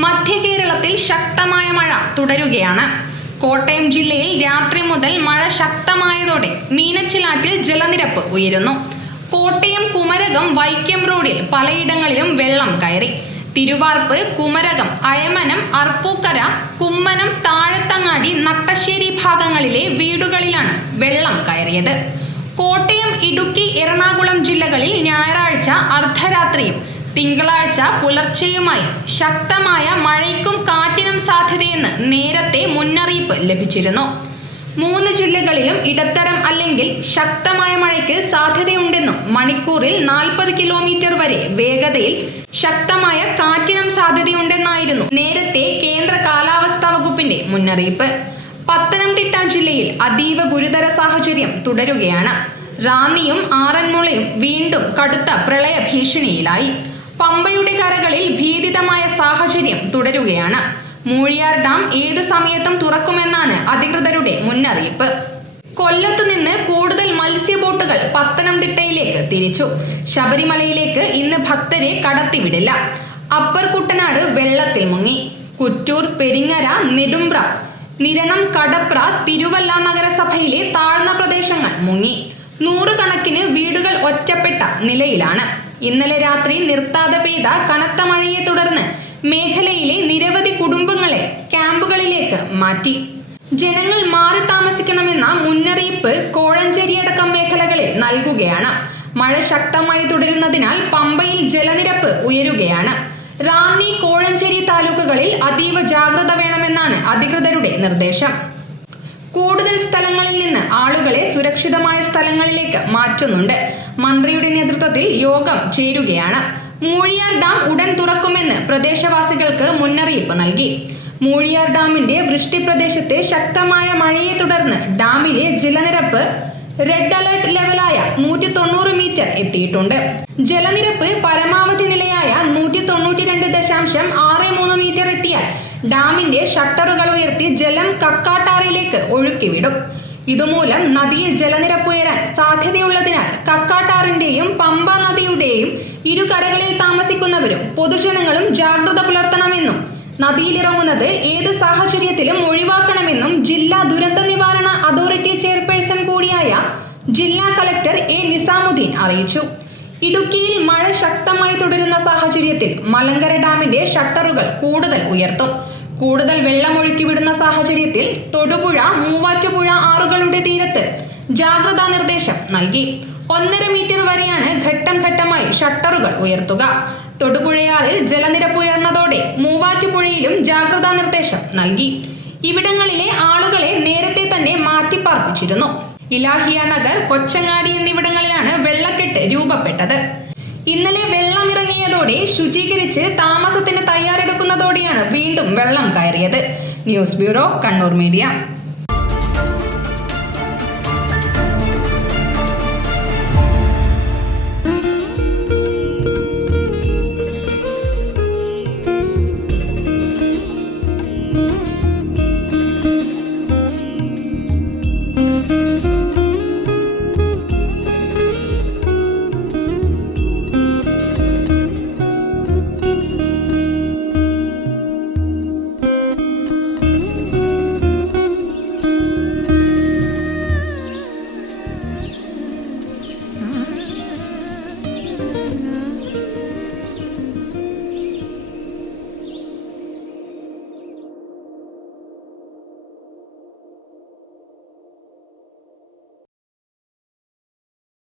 മധ്യ കേരളത്തിൽ ശക്തമായ മഴ തുടരുകയാണ്. കോട്ടയം ജില്ലയിൽ രാത്രി മുതൽ മഴ ശക്തമായതോടെ മീനച്ചിലാറ്റിൽ ജലനിരപ്പ് ഉയരുന്നു. കോട്ടയം കുമരകം വൈക്കം റോഡിൽ പലയിടങ്ങളിലും വെള്ളം കയറി. തിരുവാർപ്പ്, കുമരകം, അയമനം, അർപ്പൂക്കര, കുമ്മനം, താഴത്തങ്ങാടി, നട്ടശ്ശേരി ഭാഗങ്ങളിലെ വീടുകളിലാണ് വെള്ളം കയറിയത്. കോട്ടയം, ഇടുക്കി, എറണാകുളം ജില്ലകളിൽ ഞായറാഴ്ച അർദ്ധരാത്രിയും തിങ്കളാഴ്ച പുലർച്ചെയുമായി ശക്തമായ മഴയ്ക്കും കാറ്റിനും സാധ്യതയെന്ന് നേരത്തെ മുന്നറിയിപ്പ് ലഭിച്ചിരുന്നു. 3 ജില്ലകളിലും ഇടത്തരം അല്ലെങ്കിൽ ശക്തമായ മഴയ്ക്ക് സാധ്യതയുണ്ടെന്നും മണിക്കൂറിൽ 40 കിലോമീറ്റർ വരെ വേഗതയിൽ ശക്തമായ കാറ്റിനും സാധ്യതയുണ്ടെന്നായിരുന്നു നേരത്തെ കേന്ദ്ര കാലാവസ്ഥാ വകുപ്പിന്റെ മുന്നറിയിപ്പ്. പത്തനംതിട്ട ജില്ലയിൽ അതീവ ഗുരുതര സാഹചര്യം തുടരുകയാണ്. റാന്നിയും ആറന്മുളയും വീണ്ടും കടുത്ത പ്രളയ ഭീഷണിയിലായി. പമ്പയുടെ കരകളിൽ ഭീതിതമായ സാഹചര്യം തുടരുകയാണ്. മൂഴിയാർ ഡാം ഏത് സമയത്തും തുറക്കുമെന്നാണ് അധികൃതരുടെ മുന്നറിയിപ്പ്. കൊല്ലത്തു നിന്ന് കൂടുതൽ മത്സ്യബോട്ടുകൾ പത്തനംതിട്ടയിലേക്ക് തിരിച്ചു. ശബരിമലയിലേക്ക് ഇന്ന് ഭക്തരെ കടത്തിവിടില്ല. അപ്പർ കുട്ടനാട് വെള്ളത്തിൽ മുങ്ങി. കുറ്റൂർ, പെരിങ്ങര, നെടുമ്പ്ര, നിരണം, കടപ്ര, തിരുവല്ല നഗരസഭയിലെ താഴ്ന്ന പ്രദേശങ്ങൾ മുങ്ങി. 100 കണക്കിന് വീടുകൾ ഒറ്റപ്പെട്ട നിലയിലാണ്. ഇന്നലെ രാത്രി നിർത്താതെ പെയ്ത കനത്ത മഴയെ തുടർന്ന് മേഖലയിലെ നിരവധി കുടുംബങ്ങളെ ക്യാമ്പുകളിലേക്ക് മാറ്റി. ജനങ്ങൾ മാറി താമസിക്കണമെന്ന മുന്നറിയിപ്പ് കോഴഞ്ചേരിയടക്കം മേഖലകളിൽ നൽകുകയാണ്. മഴ ശക്തമായി തുടരുന്നതിനാൽ പമ്പയിൽ ജലനിരപ്പ് ഉയരുകയാണ്. റാന്നി, കോഴഞ്ചേരി താലൂക്കുകളിൽ അതീവ ജാഗ്രത വേണമെന്നാണ് അധികൃതരുടെ നിർദ്ദേശം. കൂടുതൽ സ്ഥലങ്ങളിൽ നിന്ന് ആളുകളെ സുരക്ഷിതമായ സ്ഥലങ്ങളിലേക്ക് മാറ്റുന്നുണ്ട്. മന്ത്രിയുടെ നേതൃത്വത്തിൽ യോഗം ചേരുകയാണ്. മൂഴിയാർ ഡാം ഉടൻ തുറക്കുമെന്ന് പ്രദേശവാസികൾക്ക് മുന്നറിയിപ്പ് നൽകി. മൂഴിയാർ ഡാമിന്റെ വൃഷ്ടി പ്രദേശത്തെ ശക്തമായ മഴയെ തുടർന്ന് ഡാമിലെ ജലനിരപ്പ് റെഡ് അലർട്ട് ലെവലായ 190 മീറ്റർ എത്തിയിട്ടുണ്ട്. ജലനിരപ്പ് പരമാവധി നിലയായ 192.63 മീറ്റർ എത്തിയാൽ ഡാമിന്റെ ഷട്ടറുകൾ ഉയർത്തി ജലം കക്കാട്ടാറിലേക്ക് ഒഴുക്കിവിടും. ഇതുമൂലം നദിയിൽ ജലനിരപ്പ് ഉയരാൻ സാധ്യതയുള്ളതിനാൽ കക്കാട്ടാറിന്റെയും പമ്പ നദിയുടെയും ഇരുകരകളിൽ താമസിക്കുന്നവരും പൊതുജനങ്ങളും ജാഗ്രത പുലർത്തണമെന്നും നദിയിലിറങ്ങുന്നത് ഏത് സാഹചര്യത്തിലും ഒഴിവാക്കണമെന്നും ജില്ലാ ദുരന്ത നിവാരണ അതോറിറ്റി ചെയർപേഴ്സൺ കൂടിയായ ജില്ലാ കളക്ടർ എ നിസാമുദ്ദീൻ അറിയിച്ചു. ഇടുക്കിയിൽ മഴ ശക്തമായി തുടരുന്ന സാഹചര്യത്തിൽ മലങ്കര ഡാമിന്റെ ഷട്ടറുകൾ കൂടുതൽ ഉയർത്തും. കൂടുതൽ വെള്ളമൊഴുക്കി വിടുന്ന സാഹചര്യത്തിൽ തൊടുപുഴ, മൂവാറ്റുപുഴ ആറുകളുടെ തീരത്ത് ജാഗ്രതാ നിർദ്ദേശം നൽകി. 1.5 മീറ്റർ വരെയാണ് ഘട്ടം ഘട്ടമായി ഷട്ടറുകൾ ഉയർത്തുക. തൊടുപുഴയാറിൽ ജലനിരപ്പ് ഉയർന്നതോടെ മൂവാറ്റുപുഴയിലും ജാഗ്രതാ നിർദ്ദേശം നൽകി. ഇവിടങ്ങളിലെ ആളുകളെ നേരത്തെ തന്നെ മാറ്റിപ്പാർപ്പിച്ചിരുന്നു. ഇലാഹിയ നഗർ, കൊച്ചങ്ങാടി എന്നിവിടങ്ങളിലാണ് വെള്ളക്കെട്ട് രൂപപ്പെട്ടത്. ഇന്നലെ വെള്ളമിറങ്ങിയതോടെ ശുചീകരിച്ച് താമസത്തിന് തയ്യാറെടുക്കുന്നതോടെയാണ് വീണ്ടും വെള്ളം കയറിയത്. News bureau, Kannur media.